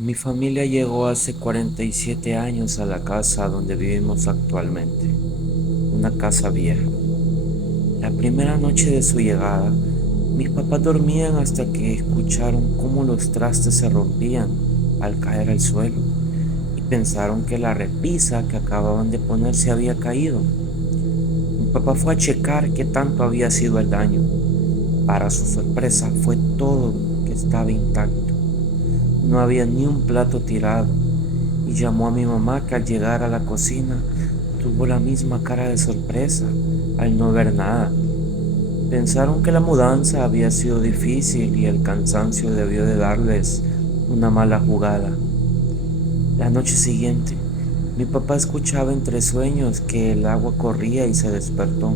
Mi familia llegó hace 47 años a la casa donde vivimos actualmente, una casa vieja. La primera noche de su llegada, mis papás dormían hasta que escucharon cómo los trastes se rompían al caer al suelo y pensaron que la repisa que acababan de poner se había caído. Mi papá fue a checar qué tanto había sido el daño. Para su sorpresa fue todo que estaba intacto. No había ni un plato tirado y llamó a mi mamá, que al llegar a la cocina tuvo la misma cara de sorpresa al no ver nada. Pensaron que la mudanza había sido difícil y el cansancio debió de darles una mala jugada. La noche siguiente, mi papá escuchaba entre sueños que el agua corría y se despertó.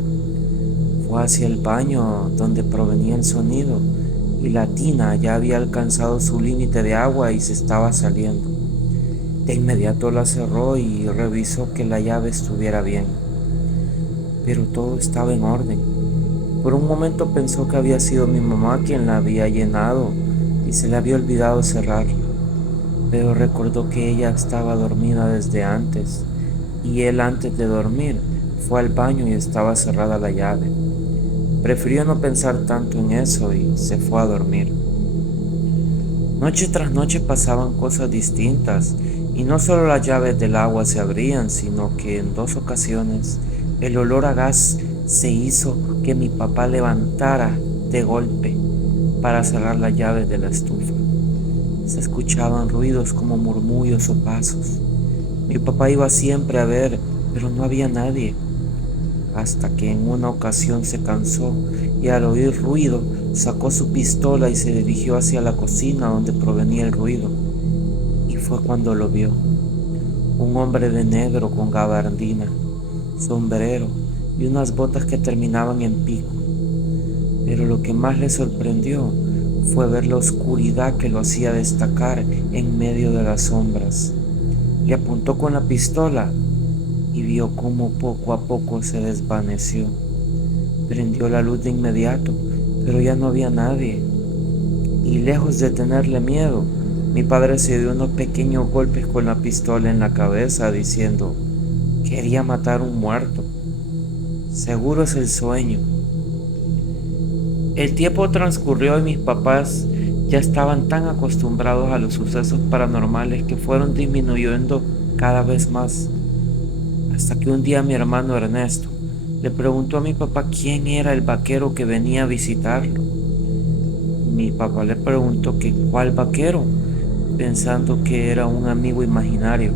Fue hacia el baño donde provenía el sonido y la tina ya había alcanzado su límite de agua y se estaba saliendo. De inmediato la cerró y revisó que la llave estuviera bien, pero todo estaba en orden. Por un momento pensó que había sido mi mamá quien la había llenado y se le había olvidado cerrarla, pero recordó que ella estaba dormida desde antes y él, antes de dormir, fue al baño y estaba cerrada la llave. Prefirió no pensar tanto en eso y se fue a dormir. Noche tras noche pasaban cosas distintas, y no solo las llaves del agua se abrían, sino que en dos ocasiones el olor a gas se hizo que mi papá levantara de golpe para cerrar las llaves de la estufa. Se escuchaban ruidos como murmullos o pasos. Mi papá iba siempre a ver, pero no había nadie, hasta que en una ocasión se cansó y, al oír ruido, sacó su pistola y se dirigió hacia la cocina donde provenía el ruido. Y fue cuando lo vio: un hombre de negro con gabardina, sombrero y unas botas que terminaban en pico. Pero lo que más le sorprendió fue ver la oscuridad que lo hacía destacar en medio de las sombras. Le apuntó con la pistola y vio cómo poco a poco se desvaneció. Prendió la luz de inmediato, pero ya no había nadie. Y lejos de tenerle miedo, mi padre se dio unos pequeños golpes con la pistola en la cabeza, diciendo: quería matar a un muerto. Seguro es el sueño. El tiempo transcurrió y mis papás ya estaban tan acostumbrados a los sucesos paranormales que fueron disminuyendo cada vez más, hasta que un día mi hermano Ernesto le preguntó a mi papá quién era el vaquero que venía a visitarlo. Mi papá le preguntó que cuál vaquero, pensando que era un amigo imaginario,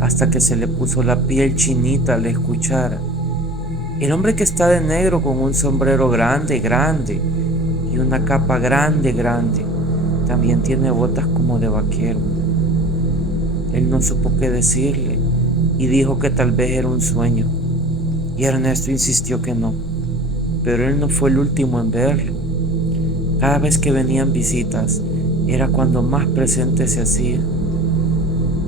hasta que se le puso la piel chinita al escuchar: el hombre que está de negro con un sombrero grande, grande y una capa grande, grande, también tiene botas como de vaquero. Él no supo qué decirle y dijo que tal vez era un sueño, y Ernesto insistió que no, pero él no fue el último en verlo. Cada vez que venían visitas era cuando más presente se hacía.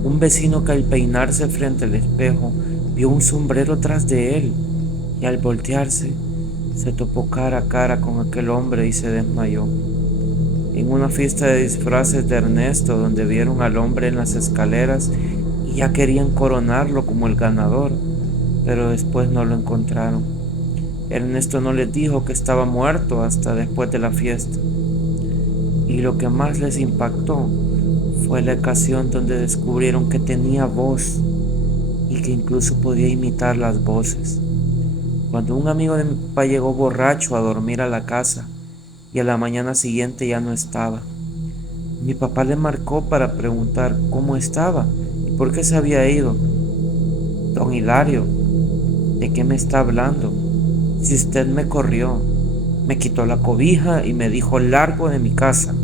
Un vecino, que al peinarse frente al espejo vio un sombrero tras de él, y al voltearse se topó cara a cara con aquel hombre y se desmayó. En una fiesta de disfraces de Ernesto, donde vieron al hombre en las escaleras y ya querían coronarlo como el ganador, pero después no lo encontraron. Ernesto no les dijo que estaba muerto hasta después de la fiesta. Y lo que más les impactó fue la ocasión donde descubrieron que tenía voz y que incluso podía imitar las voces. Cuando un amigo de mi papá llegó borracho a dormir a la casa y a la mañana siguiente ya no estaba, mi papá le marcó para preguntar cómo estaba y por qué se había ido. Don Hilario, ¿de qué me está hablando? Si usted me corrió, me quitó la cobija y me dijo largo de mi casa.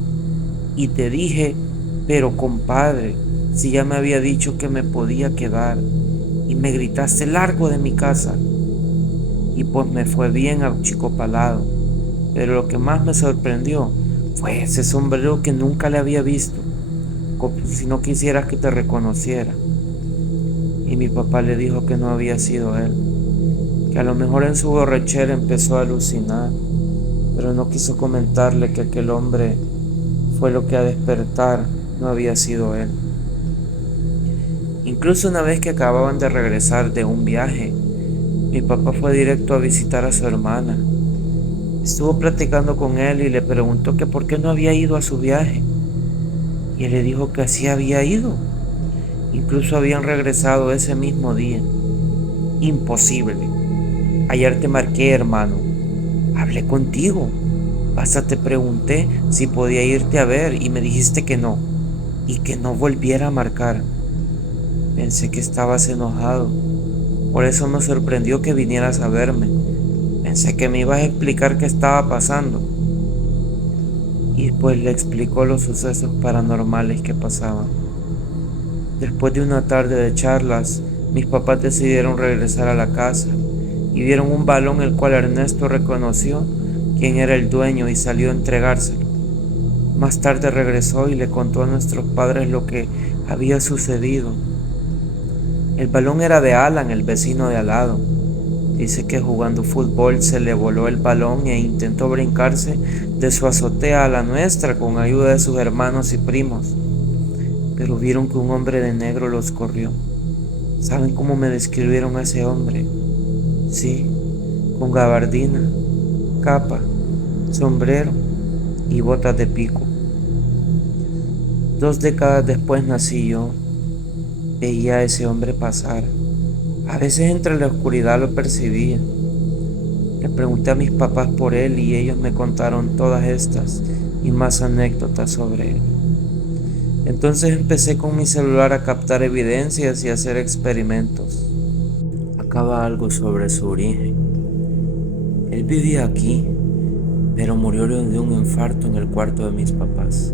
Y te dije: pero compadre, si ya me había dicho que me podía quedar, y me gritaste largo de mi casa. Y pues me fue bien achicopalado, pero lo que más me sorprendió fue ese sombrero que nunca le había visto, como si no quisieras que te reconociera. Y mi papá le dijo que no había sido él, que a lo mejor en su borrachera empezó a alucinar, pero no quiso comentarle que aquel hombre fue lo que, a despertar, no había sido él. Incluso una vez que acababan de regresar de un viaje, mi papá fue directo a visitar a su hermana. Estuvo platicando con él y le preguntó que por qué no había ido a su viaje. Y él le dijo que así había ido. Incluso habían regresado ese mismo día. Imposible. Ayer te marqué, hermano. Hablé contigo. Hasta te pregunté si podía irte a ver y me dijiste que no. Y que no volviera a marcar. Pensé que estabas enojado. Por eso me sorprendió que vinieras a verme. Pensé que me ibas a explicar qué estaba pasando. Y pues le explicó los sucesos paranormales que pasaban. Después de una tarde de charlas, mis papás decidieron regresar a la casa y vieron un balón el cual Ernesto reconoció quién era el dueño y salió a entregárselo. Más tarde regresó y le contó a nuestros padres lo que había sucedido. El balón era de Alan, el vecino de al lado. Dice que jugando fútbol se le voló el balón e intentó brincarse de su azotea a la nuestra con ayuda de sus hermanos y primos, pero vieron que un hombre de negro los corrió. ¿Saben cómo me describieron a ese hombre? Sí, con gabardina, capa, sombrero y botas de pico. 2 décadas después nací yo. Veía a ese hombre pasar. A veces entre la oscuridad lo percibía. Le pregunté a mis papás por él y ellos me contaron todas estas y más anécdotas sobre él. Entonces empecé con mi celular a captar evidencias y a hacer experimentos. Acaba algo sobre su origen. Él vivía aquí, pero murió de un infarto en el cuarto de mis papás.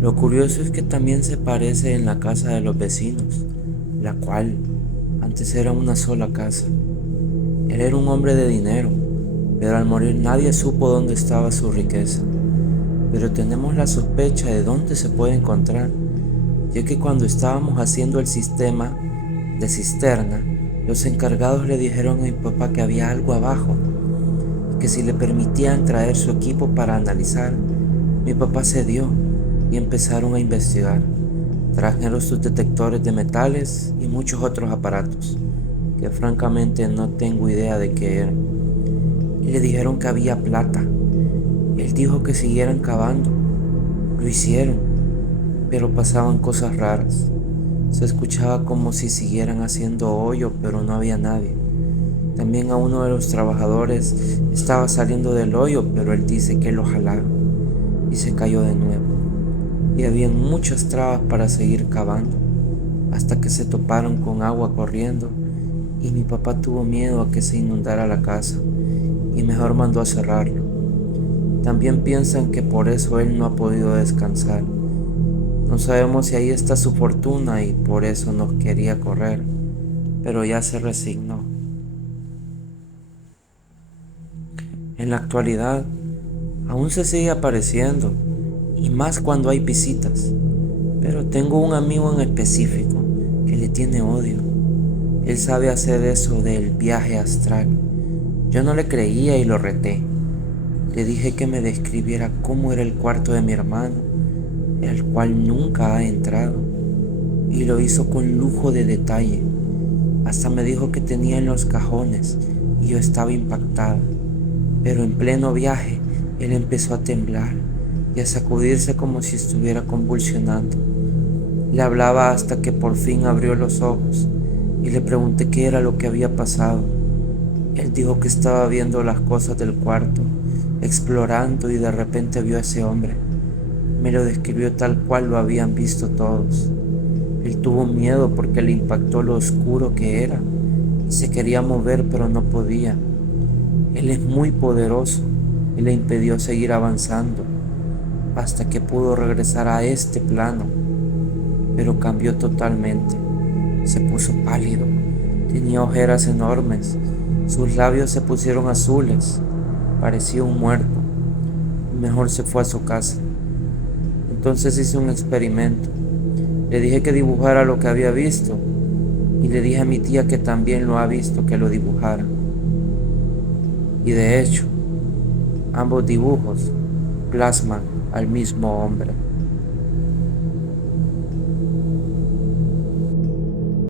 Lo curioso es que también se parece en la casa de los vecinos, la cual antes era una sola casa. Él era un hombre de dinero, pero al morir nadie supo dónde estaba su riqueza. Pero tenemos la sospecha de dónde se puede encontrar, ya que cuando estábamos haciendo el sistema de cisterna, los encargados le dijeron a mi papá que había algo abajo y que si le permitían traer su equipo para analizar. Mi papá cedió y empezaron a investigar. Trajeron sus detectores de metales y muchos otros aparatos que francamente no tengo idea de qué eran. Y le dijeron que había plata. Él dijo que siguieran cavando. Lo hicieron, pero pasaban cosas raras. Se escuchaba como si siguieran haciendo hoyo, pero no había nadie. También a uno de los trabajadores estaba saliendo del hoyo, pero él dice que lo jalaron y se cayó de nuevo. Y había muchas trabas para seguir cavando, hasta que se toparon con agua corriendo y mi papá tuvo miedo a que se inundara la casa y mejor mandó a cerrarlo. También piensan que por eso él no ha podido descansar. No sabemos si ahí está su fortuna y por eso nos quería correr, pero ya se resignó. En la actualidad, aún se sigue apareciendo, y más cuando hay visitas, pero tengo un amigo en específico que le tiene odio. Él sabe hacer eso del viaje astral. Yo no le creía y lo reté. Le dije que me describiera cómo era el cuarto de mi hermano, el cual nunca ha entrado, y lo hizo con lujo de detalle. Hasta me dijo que tenía en los cajones y yo estaba impactada. Pero en pleno viaje, él empezó a temblar y a sacudirse como si estuviera convulsionando. Le hablaba hasta que por fin abrió los ojos y le pregunté qué era lo que había pasado. Él dijo que estaba viendo las cosas del cuarto, explorando y de repente vio a ese hombre. Me lo describió tal cual lo habían visto todos. Él tuvo miedo porque le impactó lo oscuro que era y se quería mover pero no podía. Él es muy poderoso y le impidió seguir avanzando hasta que pudo regresar a este plano, pero cambió totalmente. Se puso pálido, tenía ojeras enormes, sus labios se pusieron azules, parecía un muerto, y mejor se fue a su casa. Entonces hice un experimento. Le dije que dibujara lo que había visto y le dije a mi tía que también lo ha visto que lo dibujara. Y de hecho, ambos dibujos plasman al mismo hombre.